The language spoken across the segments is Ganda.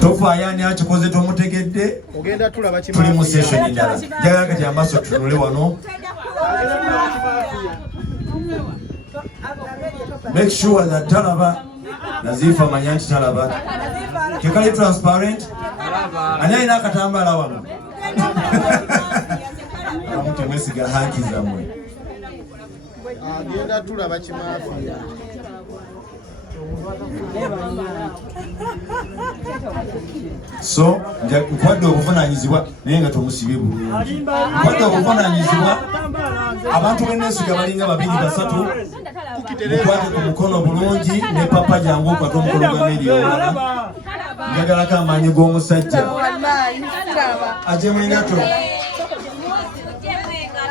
tofaayo ani akikoze tomutegedde tuli mu session endala njagala kati amaaso tunule wano make sure that talaba Nazifa manya nti talaba kekali transparent ani alina akatambaala wano amutemesiga haki zammwe agenda tulaba kimaafiya so nkwadde obuvunanyizibwa naye nga tomusibye bulungi nkwadde obuvunanyizibwa abantu benesiga balinga 2-3 mukwate ku mukono bulungi ne papa jangu okwate omukono gwa miliyoni njagalako amaanyi g'omusajja ajemwengato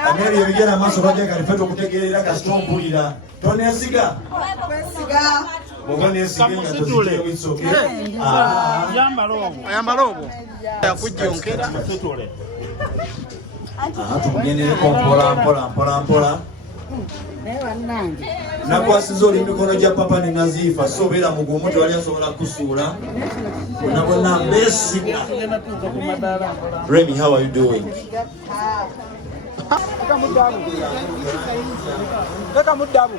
Ameria ebigera amaaso bajja kalifeto okutegeerera kasita ompulira tonesiga Oba nesiga nga tozitule wisoke ayambala obwo yakujjonkera tumugendereko mpola nakwasiza oli mikono gya papa ne Nazifa so obeera mugumu tewali asobola kusuula bonna mbesiga Remy, how are you doing? Teka mudabu.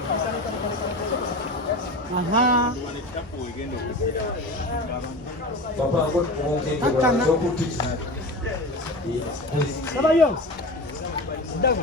Papa, Sabayo. Dabu.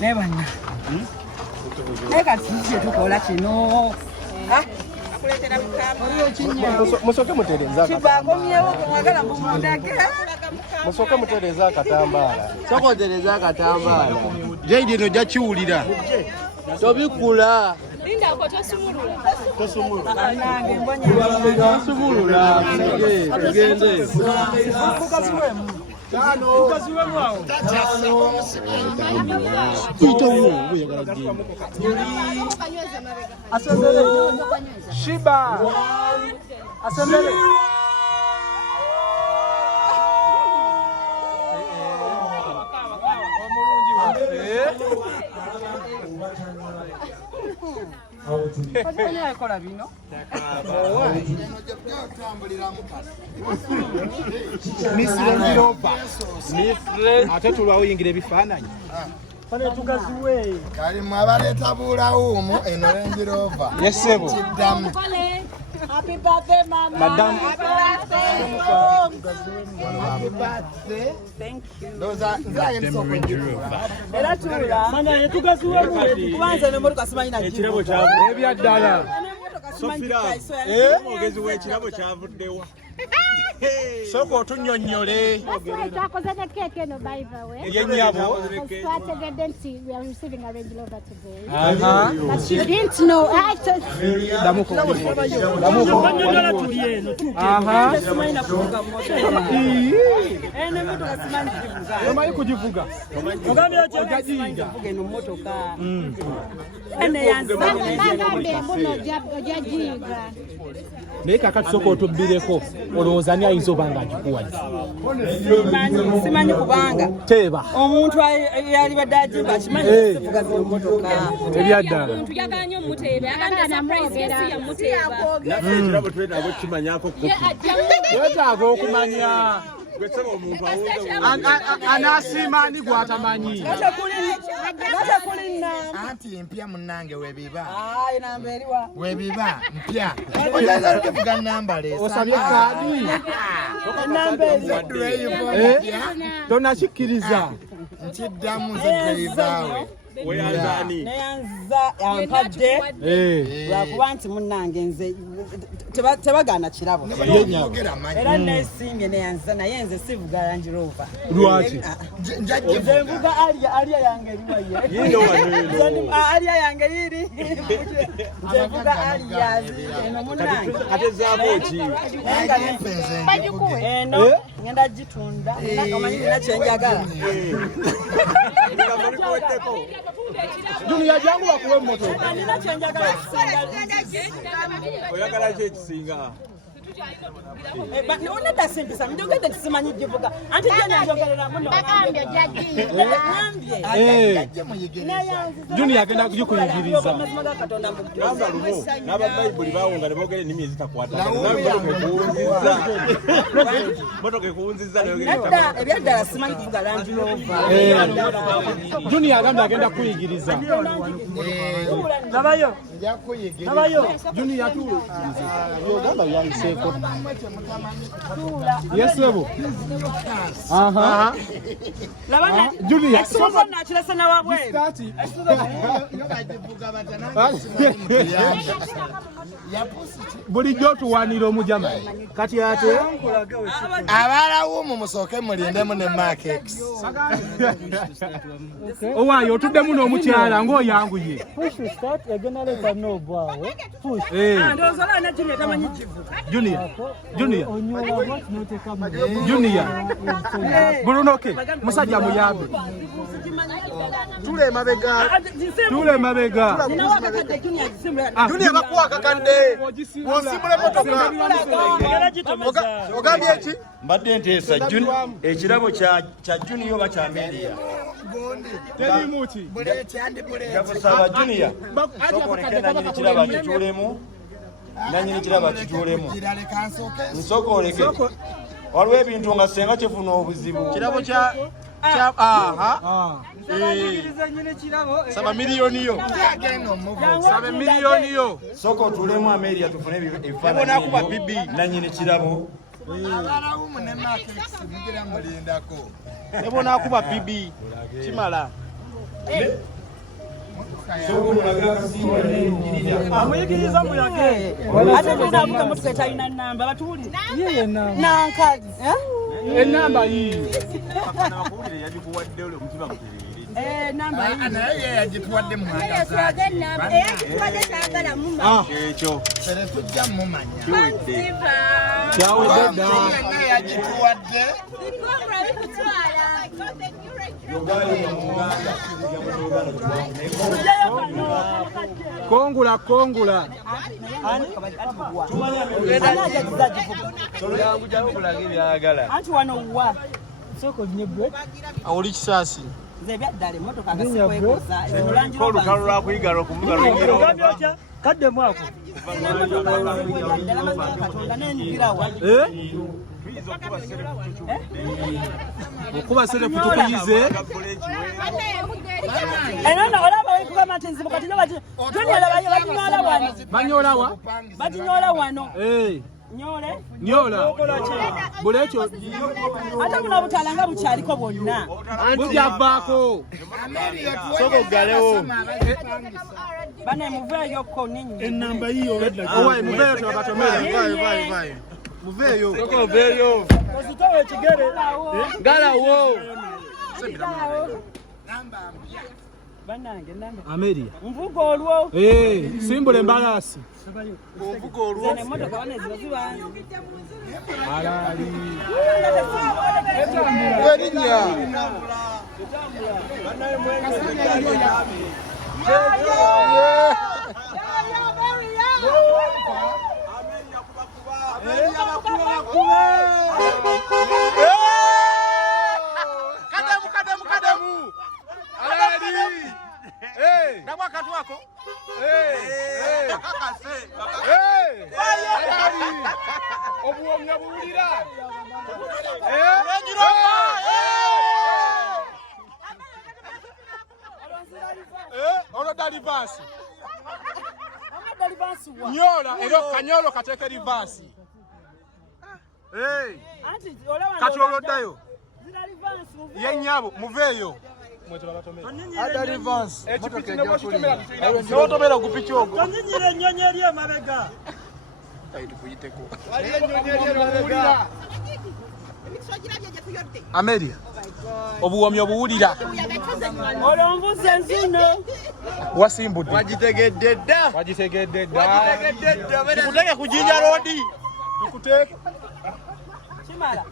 Nebana. Neka tije tukola kino. Akuletera bikamo. Musoke mutereza. Kibakomyewo kumwagala mbumundage. Musoke mutereza akatambala. Sokotereza akatambala. Jaidi no jakiwulira. Tobikula. Linda uko tosumulula. Tosumulula. Nange mbonya. Tosumulula. Tugende. Shiba. Asembele. Miss Range Rover. Ate tulwawo yingira ebifaananyi. Fane tugaziwe. Kali mwabaleta bulawumu eno Range Rover. Yesebo. Kiddamu. Happy birthday, Mama. Madam. Happy birthday. Happy birthday. Thank you. Those are Range Rover. Era tula. Mana yetugaziwe kubanza ne motoka simanyi na ekirabo kyavu ebyaddala Sofira omugezi w'ekirabo kyavuddewa soko otunnyonnyole Twakoze ne cake eno by the way. yennyabo Twategedde nti we are receiving a Range Rover today. But she didn't know. omanyi kugivuga naye kakati soka otubbireko olowooza ani ayinza oba nga agikuwadde simanyi kubanga teeba omuntu yalibadde agimba akimanyi kuvuga zino mmotoka ebyaddala Omuntu yaganye omuteebe aganda surprise yesi ya muteeba. naffe ekirabo twetaaga okukimanyako kopi wetaaga okumanya anasiima ani gwatamanyi anti mpya munnange webiba webiba mpya ojazalukevuga nambale osabye kaadi tonakikkiriza nkiddamu ze drivaawe neyanza ampadde lwakuba nti munnange nze tebagaana kirabo era nesiimye neyanza naye nze sivuga Range Rover. Lwaki? Nze mvuga aliya yange eriwaye aliya yange iri nze mvuga aliya eno munnange atezaako ki eno ngenda gitunda omanyi nina kyenjagala Junior jangu bakuwe mmotoka. nina kyenjagala oyagala ki ekisinga onedda simpisa njogedde tisimanyi givuga anti jenenjogerera muno Junior agenda kugikuyigiriza. namba lumu n'ababayibuli baawunga ne boogera ennimi ezitakwatagana motoka ekuwunzizza ebyaddala simanyi kuvuga Range Rover. Junior agenda kuyigiriza. Nabayo Junior tuyigiriza. Yogamba yayiseeko. Yes ebo. Aha. labana Junior sofa nakirese na wabwe Stati. Bulijjo tuwanira omujama. Kati ate Abaalawo mu musooke mulindemu ne Markex. Owaayo otuddemu n'omukyala ng'oyanguye. ndowooza na Junior tamanyi givuga Junior. Bulunoke musajja muyambe. Tule mabega. ninawo akakadde Junior gisimula Junior bakuwa kakadde. Osimule motoka. Ogambye eki? Mbadde nteesa ekirabo kya Junior oba kya Ameria. Terimuki. Yakusaba Junior. Sokoleke nanyini kiraba kituulemu. Nanyini kiraba kituulemu. Nsokoleke. Waliwo ebintu nga senga kifuna obuzibu. Kirabo kya Saba miliyoni yo. Saba miliyoni yo. Soko tulemu Ameria tufune ebifaananyi. Ebona kuba bibi. Nanyini kirabo. Abaalawo mu ne Markex mugira mulindako. Ebona kuba bibi. Kimala. Soko mulaga akasimba n'ennyirira. amuyigiriza muyage ate tunavuga motoka etalina namba batuwulire yeye nankadi Enamba yiyo. nakuwulire yagikuwadde ole omutima gutereere namba Naye yagituwadde mu ekyo Fere tujja mumanya. kiwedde Kyawedde dda. Naye yagituwadde. Kongula. anti wano wa Awuli kisaasi. nze ebyaddala emmotoka nga sikwekoza olukalu lwakuyiga lwokumuga lwongera kaddemu ako katonda nenjugirawa Okuba serefu tukuyize. enona olaba wekugamba nti nzibu kati baginyola wano Banyoolawa? baginyola wano Nyola. Bulekyo ate buno obutaala nga bukyaliko bwonna bujavaako. Sogogalewo. bane muveeyokko ninyi Enamba yiyo. Owaye muveeyo tubabatomere. Vai. Muveeyo. Sogoveeyo. ozitowa ekigere Galawo. banange namba Ameria. nvuga olwo Simbula embalaasi. emmotoka bane ziba ziba Alali. Werinnya. Kademu. Alali. Ndabwa katu wako. Alali. Obuwomya buwulira. Oloda livasi. Nyola ero kanyolo kateke livasi. Kati oloddayo. Yenyabo muveeyo. Ada reverse. Otomera kupichogo. Tonyinyire ennyonyi eri emabega. Ameria. Obuwomyi obuwulira. Olombuze enzuno. Wasimbudde. Wagitegedde dda. Wagitegedde dda. Tukuteke ku Jinja Road. Tukuteke. Kimala.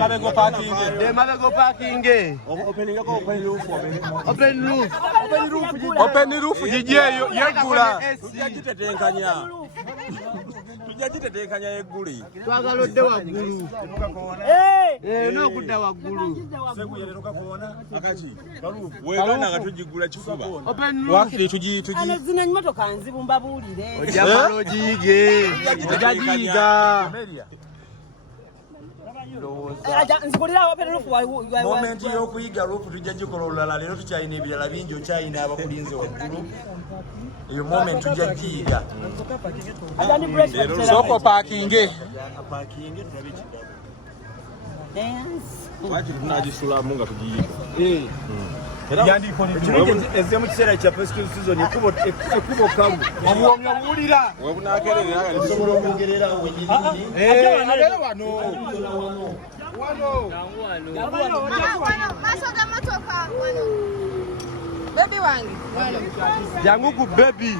Mabego parking. Mabego parking. Open roof gijeyo yegula. Tujagitetenkanya yegguli. Twagalodde waggulu. N'okudda waggulu. Akaki. Wegana nga tugigula kifuba. Wakiri tugi. Ano zino emmotoka nzibu mbabuulire. Ojjamala ogiyige. Tugagiyiga. Nzigulirawo open roof Moment y'okuyiga roof tujja gikola olulala leero tukyalina ebirala bingi okyalina abakulinze waggulu. Eyo moment tujja giyiga. Soko parking. Lwaki tunagisulamu nga tugiyiga? Ezze mu kiseera kya festive season ekkubo kabu. Obuwomyi obuwulira. Webunakerera nga Osobola okwogerera awo wennyini. Abere wano. Baby wange. Jangu ku baby.